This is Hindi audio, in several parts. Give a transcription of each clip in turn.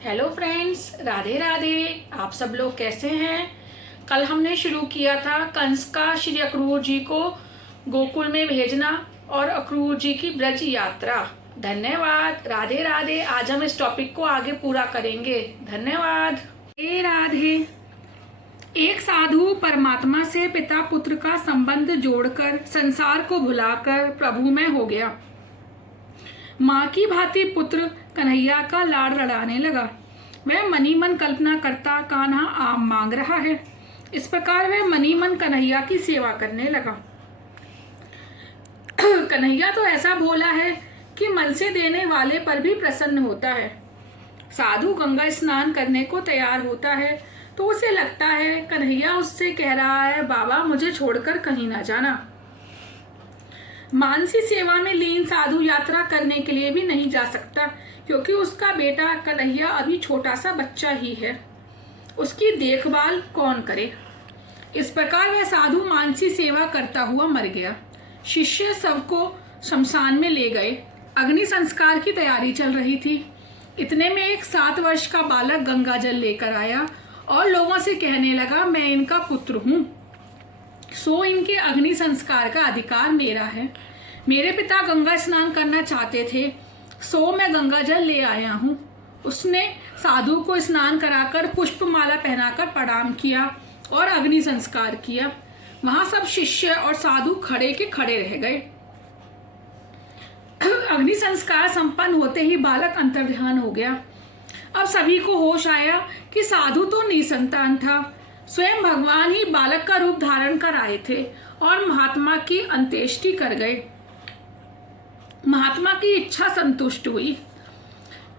Hello friends, Radhe Radhe. आप सब लोग कैसे हैं। कल हमने शुरू किया था कंस का श्री अक्रूर जी को गोकुल में भेजना और अक्रूर जी की ब्रज यात्रा। धन्यवाद। राधे राधे। आज हम इस टॉपिक को आगे पूरा करेंगे। धन्यवाद। हे राधे। एक साधु परमात्मा से पिता पुत्र का संबंध जोड़कर संसार को भुलाकर प्रभु में हो गया। माँ की भांति पुत्र कन्हैया का लाड़ लड़ाने लगा। वह मनी मन कल्पना करता कान्हा आम मांग रहा है। इस प्रकार वह मनी मन कन्हैया की सेवा करने लगा। कन्हैया तो ऐसा भोला है कि मन से देने वाले पर भी प्रसन्न होता है। साधु गंगा स्नान करने को तैयार होता है तो उसे लगता है कन्हैया उससे कह रहा है, बाबा मुझे छोड़कर कहीं ना जाना। मानसी सेवा में लीन साधु यात्रा करने के लिए भी नहीं जा सकता क्योंकि उसका बेटा कन्हैया अभी छोटा सा बच्चा ही है। उसकी देखभाल कौन करे। इस प्रकार वह साधु मानसी सेवा करता हुआ मर गया। शिष्य सबको शमशान में ले गए। अग्नि संस्कार की तैयारी चल रही थी। इतने में एक 7 वर्ष का बालक गंगा जल लेकर आया और लोगों से कहने लगा, मैं इनका पुत्र हूँ, सो इनके अग्नि संस्कार का अधिकार मेरा है। मेरे पिता गंगा स्नान करना चाहते थे, सो मैं गंगा जल ले आया हूँ। उसने साधु को स्नान कराकर पुष्पमाला पहनाकर प्रणाम किया और अग्नि संस्कार किया। वहां सब शिष्य और साधु खड़े के खड़े रह गए। अग्नि संस्कार संपन्न होते ही बालक अंतर्ध्यान हो गया। अब सभी को होश आया कि साधु तो निसंतान था। स्वयं भगवान ही बालक का रूप धारण कर आए थे और महात्मा की अंत्येष्टि कर गए। महात्मा की इच्छा संतुष्ट हुई।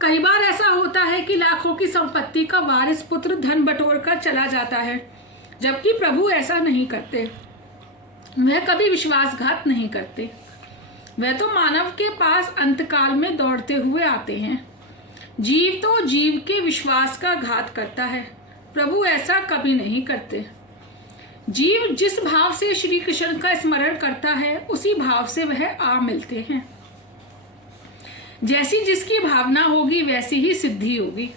कई बार ऐसा होता है कि लाखों की संपत्ति का वारिस पुत्र धन बटोर कर चला जाता है, जबकि प्रभु ऐसा नहीं करते। वह कभी विश्वासघात नहीं करते। वह तो मानव के पास अंतकाल में दौड़ते हुए आते हैं। जीव तो जीव के विश्वास का घात करता है, प्रभु ऐसा कभी नहीं करते। जीव जिस भाव से श्री कृष्ण का स्मरण करता है उसी भाव से वह आ मिलते हैं। जैसी जिसकी भावना होगी वैसी ही सिद्धि होगी।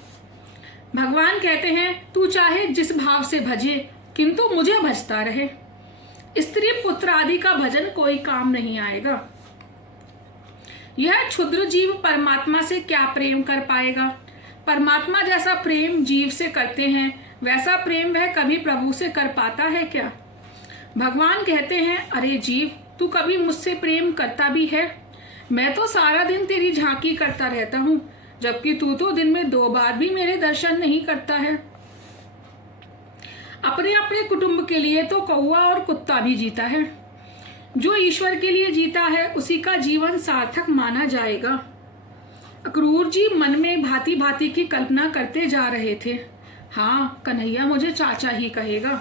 भगवान कहते हैं, तू चाहे जिस भाव से भजे किंतु मुझे भजता रहे। स्त्री पुत्र आदि का भजन कोई काम नहीं आएगा। यह क्षुद्र जीव परमात्मा से क्या प्रेम कर पाएगा। परमात्मा जैसा प्रेम जीव से करते हैं वैसा प्रेम वह कभी प्रभु से कर पाता है क्या। भगवान कहते हैं, अरे जीव, तू कभी मुझसे प्रेम करता भी है। मैं तो सारा दिन तेरी झांकी करता रहता हूँ, जबकि तू तो दिन में 2 बार भी मेरे दर्शन नहीं करता है। अपने अपने कुटुंब के लिए तो कौवा और कुत्ता भी जीता है। जो ईश्वर के लिए जीता है उसी का जीवन सार्थक माना जाएगा। अक्रूर जी मन में भांति भांति की कल्पना करते जा रहे थे। हाँ, कन्हैया मुझे चाचा ही कहेगा,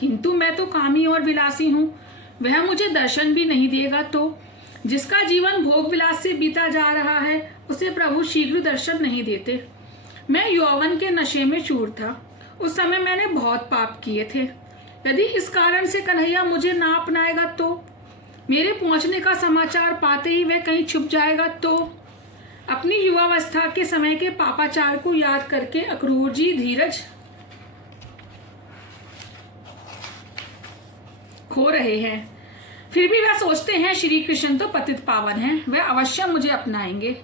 किंतु मैं तो कामी और विलासी हूँ। वह मुझे दर्शन भी नहीं देगा तो जिसका जीवन भोग विलास से बीता जा रहा है उसे प्रभु शीघ्र दर्शन नहीं देते। मैं यौवन के नशे में चूर था। उस समय मैंने बहुत पाप किए थे। यदि इस कारण से कन्हैया मुझे ना अपनाएगा तो, मेरे पहुंचने का समाचार पाते ही वह कहीं छुप जाएगा तो। अपनी युवावस्था के समय के पापाचार को याद करके अक्रूर जी धीरज खो रहे हैं। फिर भी वह सोचते हैं, श्री कृष्ण तो पतित पावन हैं, वह अवश्य मुझे अपनाएंगे।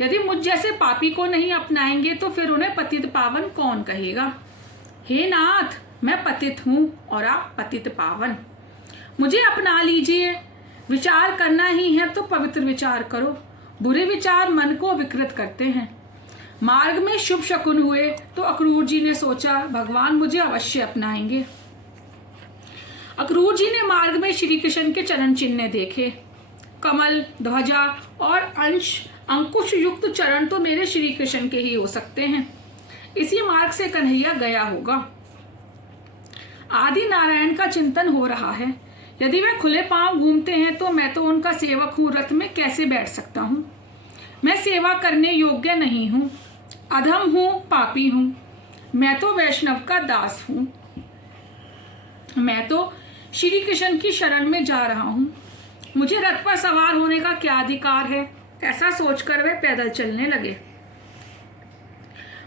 यदि मुझ जैसे पापी को नहीं अपनाएंगे तो फिर उन्हें पतित पावन कौन कहेगा। हे नाथ, मैं पतित हूँ और आप पतित पावन, मुझे अपना लीजिए। विचार करना ही है तो पवित्र विचार करो। बुरे विचार मन को विकृत करते हैं। मार्ग में शुभ शकुन हुए तो अक्रूर जी ने सोचा, भगवान मुझे अवश्य अपनाएंगे। अक्रूर जी ने मार्ग में श्री कृष्ण के चरण चिन्ह देखे। कमल, ध्वजा और अंकुश युक्त चरण तो मेरे श्री कृष्ण के ही हो सकते हैं। इसी मार्ग से कन्हैया गया होगा। आदि नारायण का चिंतन हो रहा है। यदि वे खुले पांव घूमते हैं तो मैं तो उनका सेवक हूँ, रथ में कैसे बैठ सकता हूँ। मैं सेवा करने योग्य नहीं हूँ, अधम हूँ, पापी हूँ। मैं तो वैष्णव का दास हूँ। मैं तो श्री कृष्ण की शरण में जा रहा हूँ। मुझे रथ पर सवार होने का क्या अधिकार है। ऐसा सोचकर वे पैदल चलने लगे।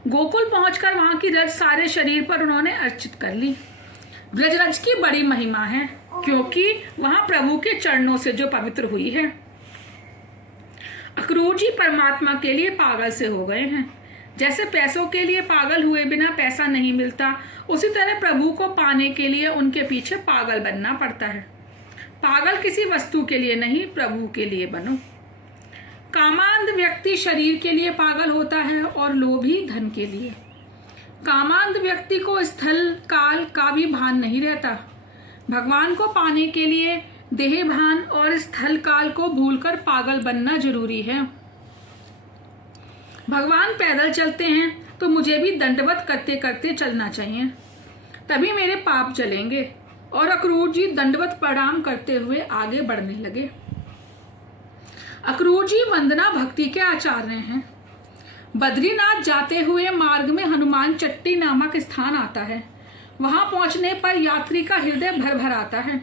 गोकुल पहुंचकर वहां की रज सारे शरीर पर उन्होंने अर्चित कर ली। ब्रजरज की बड़ी महिमा है क्योंकि वहां प्रभु के चरणों से जो पवित्र हुई है। अक्रूर जी परमात्मा के लिए पागल से हो गए हैं। जैसे पैसों के लिए पागल हुए बिना पैसा नहीं मिलता, उसी तरह प्रभु को पाने के लिए उनके पीछे पागल बनना पड़ता है। पागल किसी वस्तु के लिए नहीं, प्रभु के लिए बनो। कामांध व्यक्ति शरीर के लिए पागल होता है और लोभी धन के लिए। कामांध व्यक्ति को स्थल काल का भी भान नहीं रहता। भगवान को पाने के लिए देह भान और स्थल काल को भूलकर पागल बनना जरूरी है। भगवान पैदल चलते हैं तो मुझे भी दंडवत करते करते चलना चाहिए, तभी मेरे पाप जलेंगे। और अक्रूर जी दंडवत प्रणाम करते हुए आगे बढ़ने लगे। अक्रूर जी वंदना भक्ति के आचार्य हैं। बद्रीनाथ जाते हुए मार्ग में हनुमान चट्टी नामक स्थान आता है। वहां पहुंचने पर यात्री का हृदय भर भर आता है।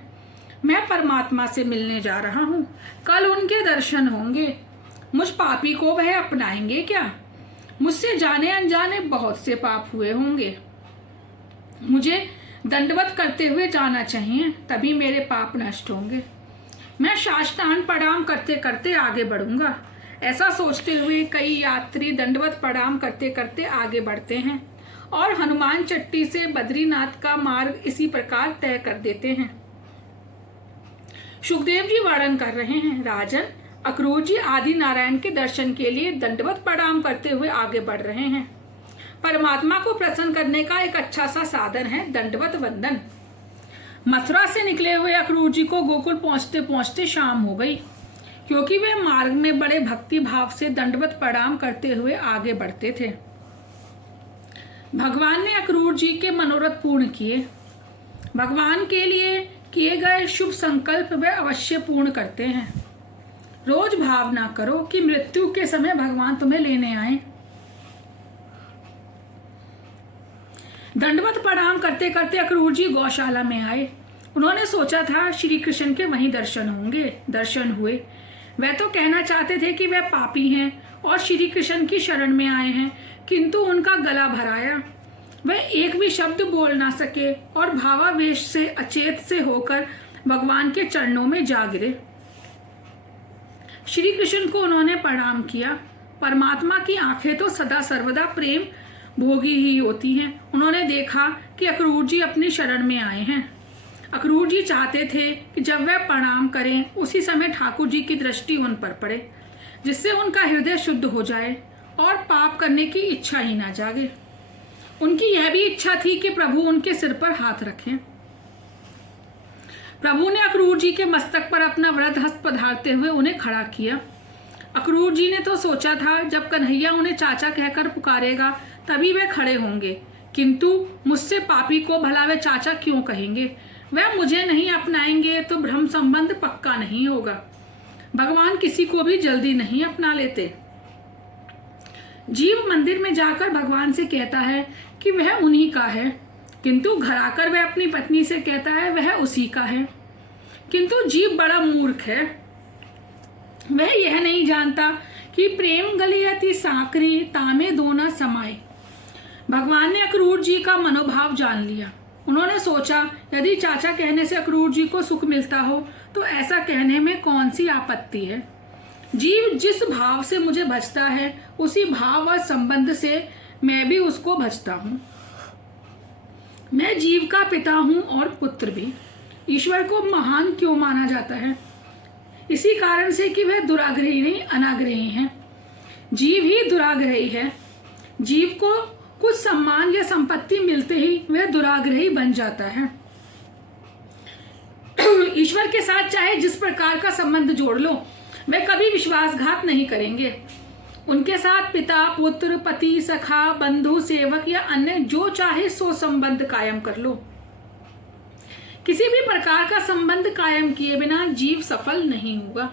मैं परमात्मा से मिलने जा रहा हूं, कल उनके दर्शन होंगे। मुझ पापी को वह अपनाएंगे क्या? मुझसे जाने अनजाने बहुत से पाप हुए होंगे। मुझे दंडवत करते हुए जाना चाहिए, तभी मेरे पाप नष्ट होंगे। मैं साष्टांग प्रणाम करते करते आगे बढ़ूंगा। ऐसा सोचते हुए कई यात्री दंडवत प्रणाम करते करते आगे बढ़ते हैं और हनुमान चट्टी से बद्रीनाथ का मार्ग इसी प्रकार तय कर देते हैं। सुखदेव जी वर्णन कर रहे हैं, राजन, अक्रूर जी आदि नारायण के दर्शन के लिए दंडवत प्रणाम करते हुए आगे बढ़ रहे हैं। परमात्मा को प्रसन्न करने का एक अच्छा सा साधन है दंडवत वंदन। मथुरा से निकले हुए अक्रूर जी को गोकुल पहुंचते पहुंचते शाम हो गई, क्योंकि वे मार्ग में बड़े भक्ति भाव से दंडवत प्रणाम करते हुए आगे बढ़ते थे। भगवान ने अक्रूर जी के मनोरथ पूर्ण किए। भगवान के लिए किए गए शुभ संकल्प वे अवश्य पूर्ण करते हैं। रोज भावना करो कि मृत्यु के समय भगवान तुम्हें लेने आए। दंडवत प्रणाम करते करते अक्रूर जी गौशाला में आए। उन्होंने सोचा था श्री कृष्ण के वहीं दर्शन होंगे। दर्शन हुए। वह तो कहना चाहते थे कि वह पापी हैं और श्री कृष्ण की शरण में आए हैं, किंतु उनका गला भराया। वह एक भी शब्द बोल ना सके और भावावेश से अचेत से होकर भगवान के चरणों में जा गिरे। श्री कृष्ण को उन्होंने प्रणाम किया। परमात्मा की आंखें तो सदा सर्वदा प्रेम भोगी ही होती हैं। उन्होंने देखा कि अक्रूर जी अपनी शरण में आए हैं। अक्रूर जी चाहते थे कि जब वह प्रणाम करें उसी समय ठाकुर जी की दृष्टि उन पर पड़े, जिससे उनका हृदय शुद्ध हो जाए और पाप करने की इच्छा ही ना जागे। उनकी यह भी इच्छा थी कि प्रभु उनके सिर पर हाथ रखें। प्रभु ने अक्रूर जी के मस्तक पर अपना वृद्ध हस्त पधारते हुए उन्हें खड़ा किया। अक्रूर जी ने तो सोचा था जब कन्हैया उन्हें चाचा कहकर पुकारेगा तभी वे खड़े होंगे, किंतु मुझसे पापी को भला वे चाचा क्यों कहेंगे? वह मुझे नहीं अपनाएंगे तो ब्रह्म संबंध पक्का नहीं होगा। भगवान किसी को भी जल्दी नहीं अपना लेते। जीव मंदिर में जाकर भगवान से कहता है कि वह उन्हीं का है, किंतु घर आकर वह अपनी पत्नी से कहता है वह उसी का है। किंतु जीव बड़ा मूर्ख है। वह यह नहीं जानता कि प्रेम गलियति साकरी तामे दोना समाये। भगवान ने अक्रूर जी का मनोभाव जान लिया। उन्होंने सोचा यदि चाचा कहने से अक्रूर जी को सुख मिलता हो तो ऐसा कहने में कौन सी आपत्ति है। जीव जिस भाव से मुझे भजता है उसी भाव और संबंध से मैं भी उसको भजता हूँ। मैं जीव का पिता हूँ और पुत्र भी। ईश्वर को महान क्यों माना जाता है? इसी कारण से कि वह दुराग्रही नहीं अनाग्रही है। जीव ही दुराग्रही है। जीव को कुछ सम्मान या संपत्ति मिलते ही वह दुराग्रही बन जाता है। ईश्वर के साथ चाहे जिस प्रकार का संबंध जोड़ लो, वे कभी विश्वासघात नहीं करेंगे। उनके साथ पिता, पुत्र, पति, सखा, बंधु, सेवक या अन्य जो चाहे सो संबंध कायम कर लो। किसी भी प्रकार का संबंध कायम किए बिना जीव सफल नहीं होगा।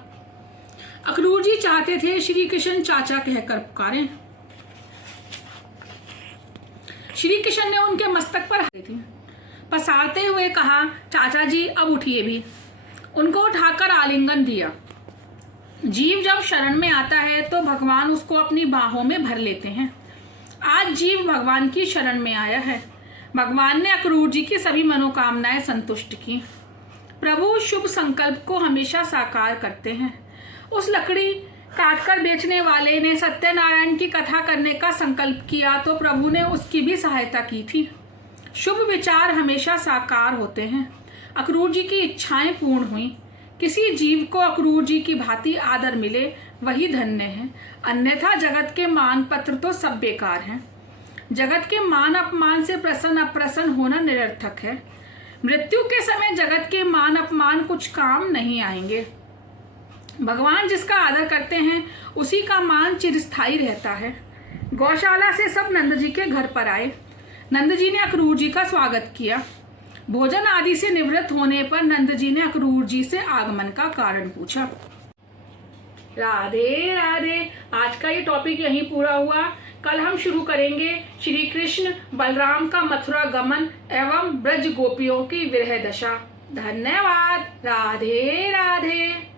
अक्रूर जी चाहते थे श्री कृष्ण चाचा कहकर पुकारें। श्री कृष्ण ने उनके मस्तक पर हाथ पसारते हुए कहा, चाचा जी अब उठिए भी। उनको उठाकर आलिंगन दिया। जीव जब शरण में आता है तो भगवान उसको अपनी बाहों में भर लेते हैं। आज जीव भगवान की शरण में आया है। भगवान ने अक्रूर जी की सभी मनोकामनाएं संतुष्ट की। प्रभु शुभ संकल्प को हमेशा साकार करते हैं। उस लकड़ी काटकर बेचने वाले ने सत्यनारायण की कथा करने का संकल्प किया तो प्रभु ने उसकी भी सहायता की थी। शुभ विचार हमेशा साकार होते हैं। अक्रूर जी की इच्छाएं पूर्ण हुई। किसी जीव को अक्रूर जी की भांति आदर मिले वही धन्य है, अन्यथा जगत के मान पत्र तो सब बेकार हैं। जगत के मान अपमान से प्रसन्न अप्रसन्न होना निरर्थक है। मृत्यु के समय जगत के मान अपमान कुछ काम नहीं आएंगे। भगवान जिसका आदर करते हैं उसी का मान चिरस्थायी रहता है। गौशाला से सब नंद जी के घर पर आए। नंद जी ने अक्रूर जी का स्वागत किया। भोजन आदि से निवृत्त होने पर नंद जी ने अक्रूर जी से आगमन का कारण पूछा। राधे राधे। आज का ये टॉपिक यहीं पूरा हुआ। कल हम शुरू करेंगे श्री कृष्ण बलराम का मथुरा गमन एवं ब्रज गोपियों की विरह दशा। धन्यवाद। राधे राधे।